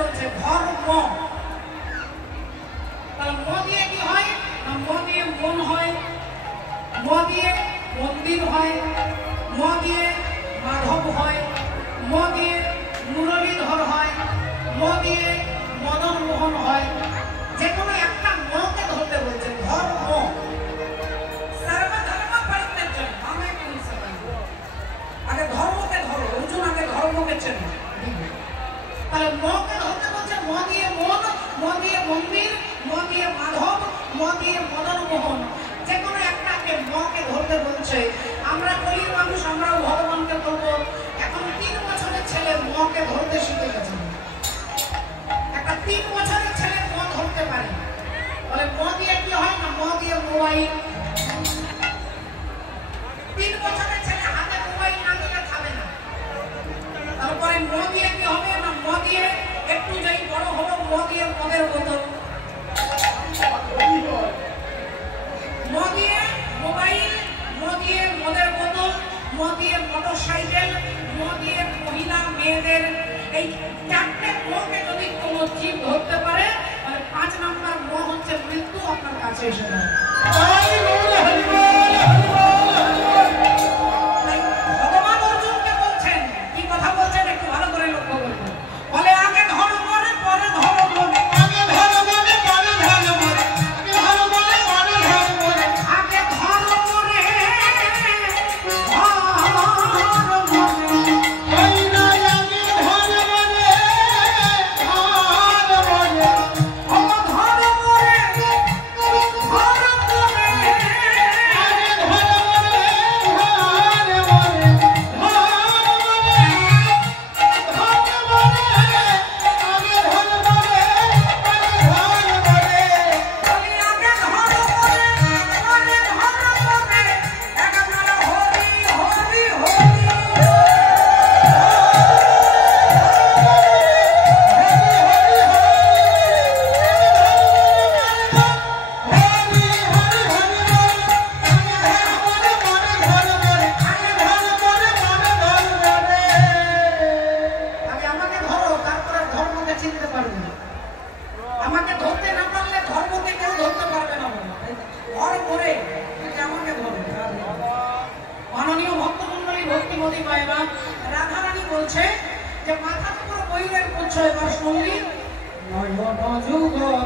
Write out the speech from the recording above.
বলছে ধর্ম। তাহলে ম দিয়ে কি হয় না, ম দিয়ে মন হয়, ম দিয়ে মন্দির হয়, ম দিয়ে মাধব হয়, ম দিয়ে মুরলীধর হয়, ম দিয়ে মদন মোহন হয়। যে কোনো একটা মকে ধরতে বলছে ধর্ম। সর্বধর্ম পরিত্যাজ্য মামে কোন সবাই। আগে ধর্মকে ধরো, অর্জুন আগে ধর্মকে চেনো। তাহলে মকে ধরতে বলছে ম দিয়ে মন, ম দিয়ে মন্দির, ম দিয়ে মাধব, ম দিয়ে মদন মোহন। যে কোনো একটাকে মকে ধরতে বলছে। আমরা গরিব মানুষ, আমরাও ভগবানকে বলবো। এখন 3 বছরের ছেলে মকে ধরতে শিখে গেছে। একটা 3 বছরের ছেলে ম ধরতে পারে। বলে ম দিয়ে কি হয় না, ম দিয়ে মোবাইল। 3 বছরের ছেলে হাতে মোবাইল না দিলে খাবে না। তারপরে ম দিয়ে কি হবে না, ম দিয়ে একটু যাই বড় হলো, ম দিয়ে মদের বোতল, ম দিয়ে মোবাইল, ম দিয়ে মদের বোতল, ম দিয়ে মোটরসাইকেল, ম দিয়ে মহিলা মেয়েদের। এই 4টে মকে যদি কোনো জীব ধরতে পারে, তাহলে 5 নাম্বার ম হচ্ছে মৃত্যু আপনার কাছে এসে যাবে। ভগবান অর্জুনকে বলছেন, কি কথা বলছেন একটু ভালো করে লক্ষ্য করবেন। বলে আগে ধর মনে, পরে ধর মনে, আগে ধর মনে, পরে ধর মনে, আগে ধর মনে, পরে ধর মনে, আগে ধর মনে, ধর মনে, ওই না আগে ধর মনে, ধর মনে, ও ধর মনে, ধর মনে, আগে ধর মনে, ধর মনে, আমাকে ধরতে না পারলে ধর্মকে কেউ ধরতে পারবে না। ঘর করে আমাকে ধরে। মাননীয় ভক্তমন্ডলী ভক্তিমতী মায়েরা, রাধারানী বলছে যে মাথা পুরো ময়ূরের পুচ্ছ। এবার সঙ্গীত নয়ন যুগল